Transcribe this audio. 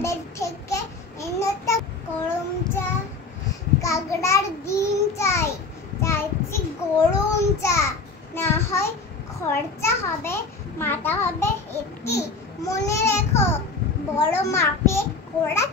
তোমাদের থেকে একটা গরম চা কাকড়ার ডিম চাইছি গরম চা, না হয় খরচা হবে, মাথা হবে একটি, মনে রেখো বড় মাপে কড়া